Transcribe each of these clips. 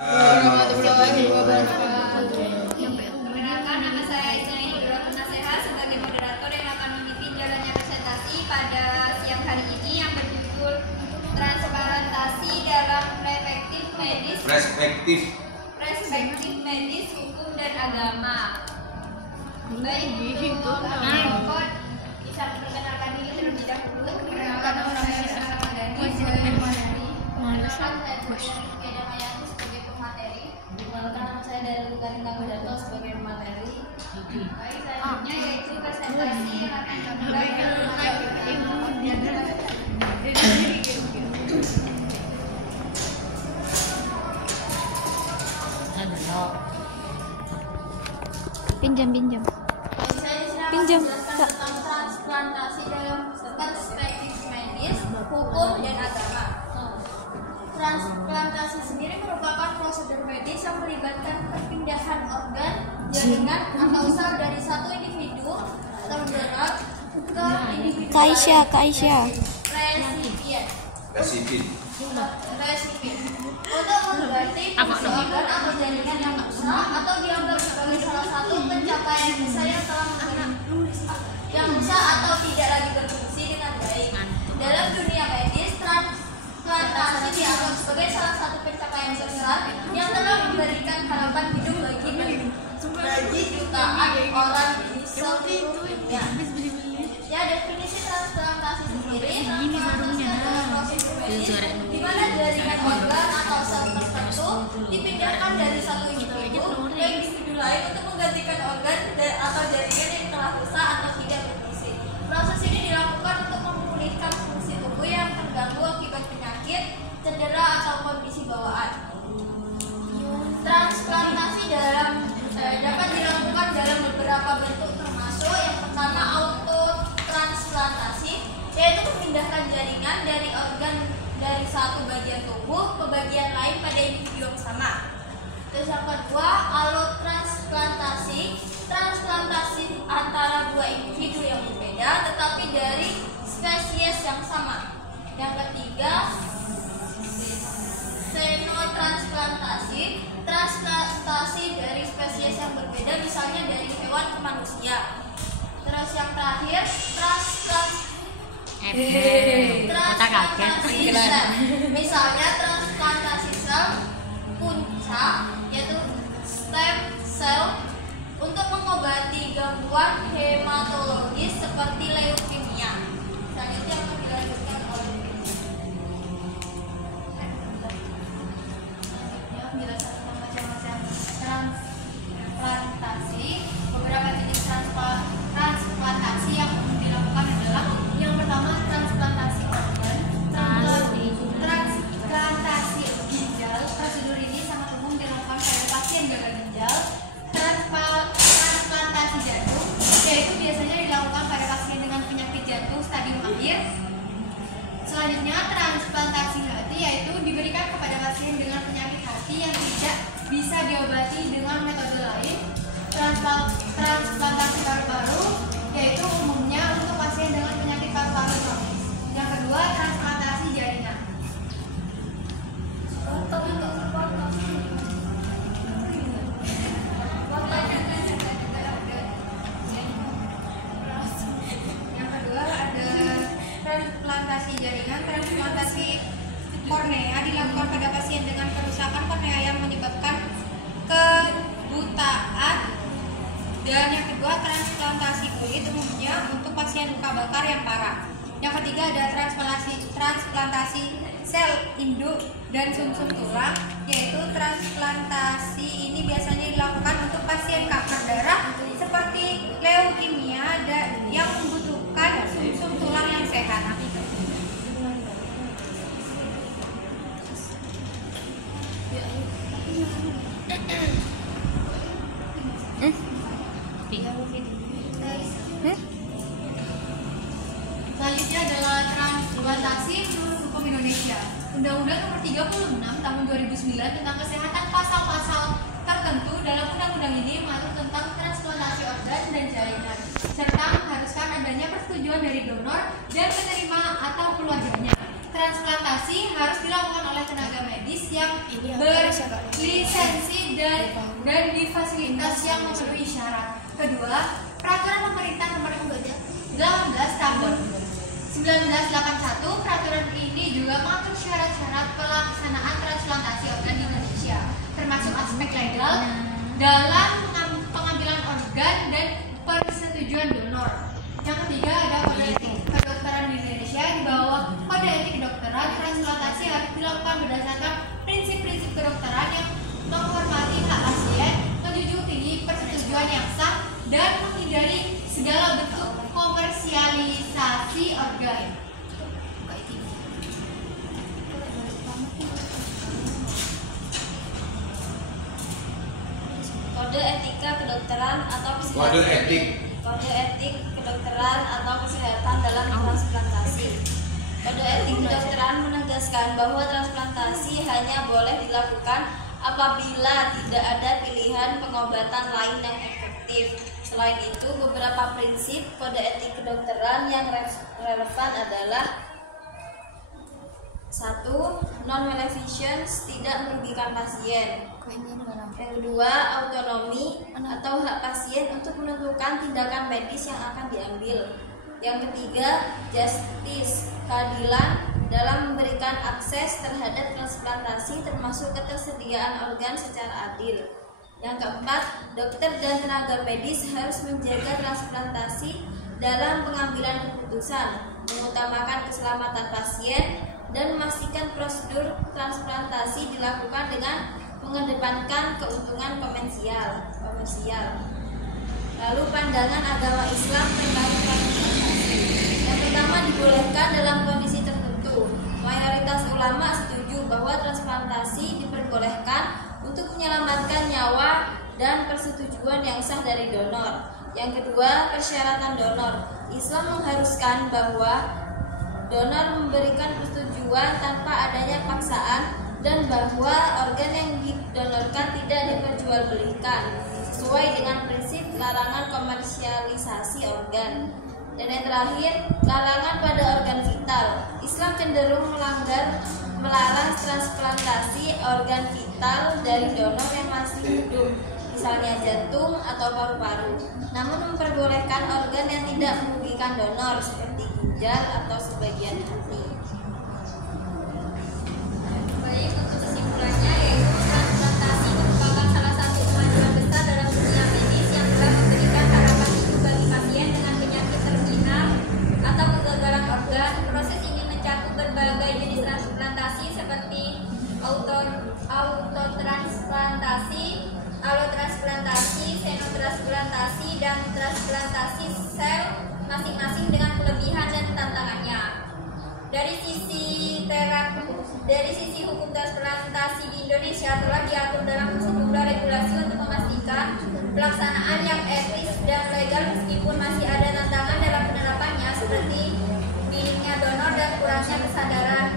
Warahmatullahi wabarakatuh. Perkenalkan, nama saya Ismail Nurul Naseha sebagai moderator yang akan memimpin jalannya presentasi pada siang hari ini yang berjudul Transplantasi dalam Perspektif Medis, Hukum dan Agama. Baik, untuk pokok bisa memperkenalkan diri terlebih dahulu. Perkenalkan, nama saya Ramadhani. Nama saya dari Lukarin Kamudato sebagai pemateri. Baik, selanjutnya yaitu presentasi yang akan Pinjam. Pinjam. Tentang transplantasi dalam perspektif medis, hukum dan agama. Transplantasi sendiri merupakan prosedur medis yang melibatkan perpindahan organ, jaringan, atau sel dari satu individu tergerak ke individu resipien untuk mengganti fungsi organ atau jaringan yang rusak atau dianggap sebagai salah satu pencapaian besar yang rusak atau tidak lagi berfungsi dengan baik. Dalam dunia medis, transplantasi dianggap sebagai salah satu pencapaian besar yang telah memberikan harapan hidup bagi jutaan orang di seluruh dunia. Ya, definisi transplantasi sendiri, transplantasi adalah prosedur medis di mana jaringan organ atau sel tertentu dipindahkan dari satu individu ke individu lain untuk menggantikan organ atau jaringan yang telah rusak atau tidak berfungsi. Proses ini dilakukan untuk memulihkan fungsi tubuh yang terganggu akibat penyakit, cedera, atau kondisi bawaan. Transplantasi dapat dilakukan dalam beberapa bentuk, termasuk yang pertama autotransplantasi, yaitu memindahkan jaringan dari organ dari satu bagian tubuh ke bagian lain pada individu yang sama. Terus yang kedua, allotransplantasi, transplantasi antara dua individu yang berbeda tetapi dari spesies yang sama. Yang ketiga, xenotransplantasi, transplantasi dari spesies yang berbeda, misalnya dari hewan ke manusia. Terus yang terakhir, transplantasi sel, misalnya transplantasi sel punca, yaitu stem cell, untuk mengobati gangguan hematologis seperti leukemia. Selanjutnya akan dilanjutkan oleh penjelasan tentang macam-macam transplantasi. Beberapa jenis transplantasi yang dilakukan adalah yang pertama, transplantasi organ, transplantasi ginjal. Prosedur ini sangat umum dilakukan pada pasien gagal ginjal. Transplantasi jantung, yaitu biasanya dilakukan pada pasien dengan penyakit jantung stadium akhir. Selanjutnya, transplantasi hati, yaitu diberikan kepada pasien dengan penyakit hati yang tidak bisa diobati dengan metode lain. Transplantasi paru-paru, yaitu umumnya untuk pasien dengan penyakit paru-paru kronis. Yang kedua, transplantasi jaringan. Yang kedua ada transplantasi jaringan. Transplantasi kornea dilakukan pada pasien dengan kerusakan kornea yang menyebabkan kebutaan. Dan yang kedua, transplantasi kulit, umumnya untuk pasien luka bakar yang parah. Yang ketiga ada transplantasi sel induk dan sumsum tulang, yaitu transplantasi ini biasanya dilakukan untuk pasien kanker darah seperti leukemia dan yang membutuhkan sumsum tulang yang sehat. Selanjutnya adalah transplantasi menurut hukum Indonesia. Undang-Undang Nomor 36 Tahun 2009 tentang kesehatan, pasal-pasal tertentu dalam undang-undang ini mengatur tentang transplantasi organ dan jaringan, serta mengharuskan adanya persetujuan dari donor dan penerima atau keluarganya. Transplantasi harus dilakukan oleh tenaga medis yang berlisensi dan di fasilitas yang memenuhi syarat. Kedua, peraturan pemerintah nomor 18 tahun 1981, peraturan ini juga mengatur syarat-syarat pelaksanaan transplantasi organ di Indonesia, termasuk aspek legal dalam pengambilan organ dan persetujuan donor. Yang ketiga ada kode etik kedokteran di Indonesia. Di bawah kode etik kedokteran, transplantasi harus dilakukan berdasarkan prinsip-prinsip kedokteran yang menghormati hak pasien, menjunjung tinggi persetujuan yang sah, dan menghindari segala bentuk komersialisasi organ. Kode etika kedokteran atau kesehatan. Kode etik kedokteran atau kesehatan dalam transplantasi. Kode etik kedokteran menegaskan bahwa transplantasi hanya boleh dilakukan apabila tidak ada pilihan pengobatan lain yang efektif. Selain itu, beberapa prinsip kode etik kedokteran yang relevan adalah: 1. Non-maleficence, tidak merugikan pasien. Yang kedua, autonomi atau hak pasien untuk menentukan tindakan medis yang akan diambil. Yang ketiga, justice, keadilan dalam memberikan akses terhadap transplantasi termasuk ketersediaan organ secara adil. Yang keempat, dokter dan tenaga medis harus menjaga transplantasi dalam pengambilan keputusan, mengutamakan keselamatan pasien, dan memastikan prosedur transplantasi dilakukan dengan mengedepankan keuntungan komersial. Lalu pandangan agama Islam terkait transplantasi. Yang pertama, dibolehkan dalam kondisi tertentu. Mayoritas ulama setuju bahwa transplantasi diperbolehkan untuk menyelamatkan nyawa dan persetujuan yang sah dari donor. Yang kedua, persyaratan donor. Islam mengharuskan bahwa donor memberikan persetujuan tanpa adanya paksaan dan bahwa organ yang didonorkan tidak diperjualbelikan, sesuai dengan prinsip larangan komersialisasi organ. Dan yang terakhir, larangan pada organ vital. Islam cenderung melarang transplantasi organ vital dari donor yang masih hidup, misalnya jantung atau paru-paru, namun memperbolehkan organ yang tidak merugikan donor seperti ginjal atau sebagian hati. Baik, untuk kesimpulannya yaitu transplantasi merupakan salah satu kemajuan besar dalam dunia medis yang telah memberikan harapan hidup bagi pasien dengan penyakit terminal atau kegagalan organ. Proses ini mencakup berbagai jenis transplantasi seperti autotransplantasi, allotransplantasi, xenotransplantasi, dan transplantasi sel, masing-masing dengan kelebihan dan tantangannya. Dari sisi hukum transplantasi di Indonesia telah diatur dalam sejumlah regulasi untuk memastikan pelaksanaan yang etis dan legal, meskipun masih ada tantangan dalam penerapannya seperti minimnya donor dan kurangnya kesadaran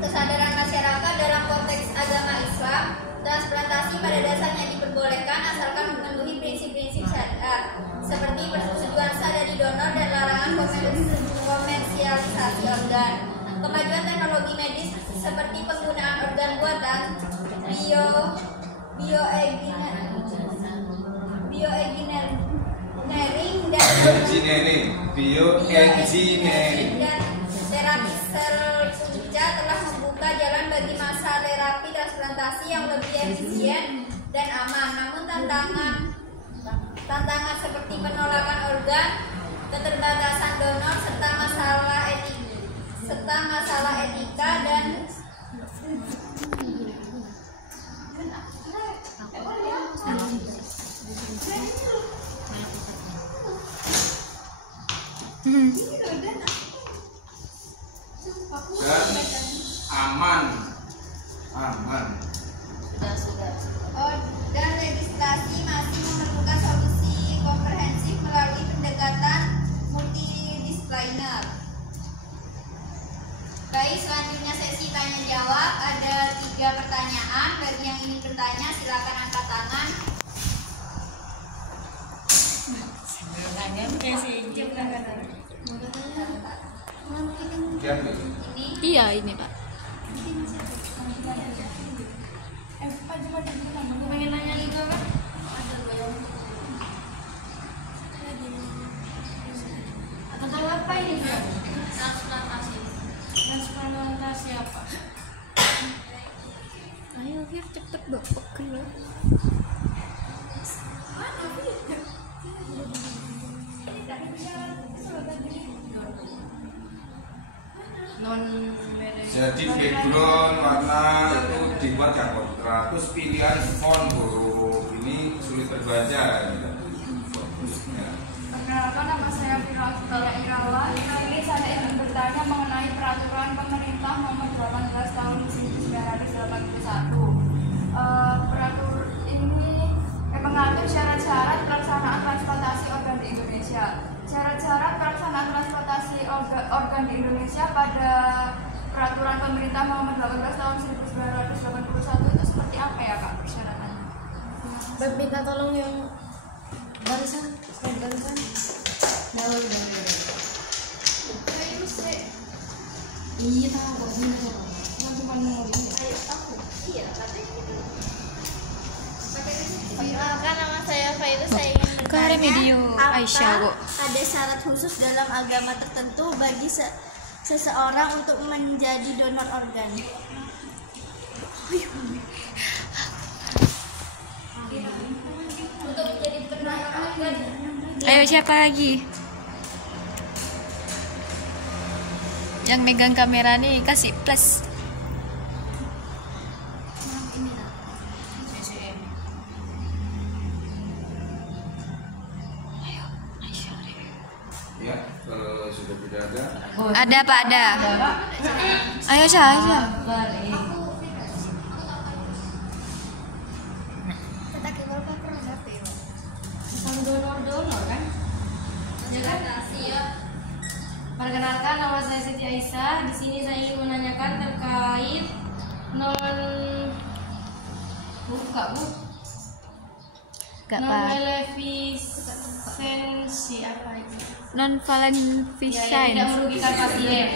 masyarakat. Dalam konteks agama Islam, transplantasi pada dasarnya diperbolehkan asalkan memenuhi prinsip-prinsip syariat seperti persetujuan sah dari donor dan larangan komersialisasi organ. Kemajuan teknologi medis seperti penggunaan organ buatan, bioengineering dan terapi sel punca telah membuka jalan bagi masa terapi transplantasi yang lebih efisien dan aman. Namun tantangan seperti penolakan organ, keterbatasan donor, serta masalah etika dan dan legislasi masih memerlukan solusi komprehensif melalui pendekatan multidisipliner. Baik, selanjutnya sesi tanya jawab. Ada 3 pertanyaan. Bagi yang ingin bertanya silakan angkat tangan. Iya, ini Pak. Aku pengen nanya juga kan? Atau apa ini? Transplantasi apa? Ayo Fir, cepet bapak kena. Non Jadi background warna itu dibuat yang kontra. Terus pilihan font huruf ini sulit terbaca. Ya. Perkenalkan, nama saya Vira Irawan. Ini saya ingin bertanya mengenai peraturan pemerintah nomor 18 tahun 1981. Peraturan ini mengatur syarat-syarat pelaksanaan transplantasi organ di Indonesia. Syarat-syarat pelaksanaan transplantasi organ di Indonesia pada peraturan pemerintah nomor 18 tahun 1981 itu seperti apa ya Kak persyaratannya? minta tolong yang barisan, slide barisan. Dalam. Iya tahu kok ini tuh. Yang cuma mau ini. Iya, perkenalkan, nama saya Fairu. Saya ingin bertanya, video Aisyah, Bu. ada syarat khusus dalam agama tertentu bagi seseorang untuk menjadi donor organ? Untuk menjadi pendonor organ. Ayo siapa lagi? Yang megang kamera nih kasih plus. Ya, kalau sudah tidak ada. Ada Pak, ada. Ayo aja. Donor kan? Perkenalkan, nama saya Siti Aisyah. Di sini saya ingin menanyakan terkait non-malefisensi apa itu? Non-maleficence. Tidak merugikan pasien.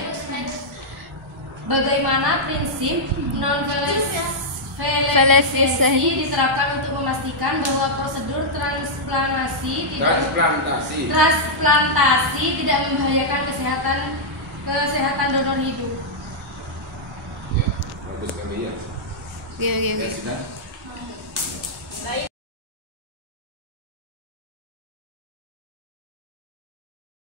Bagaimana prinsip non-malefisensi diterapkan untuk memastikan bahwa prosedur transplantasi tidak membahayakan kesehatan donor hidup? Ya, bagus sekali ya. Oke. Ya sudah.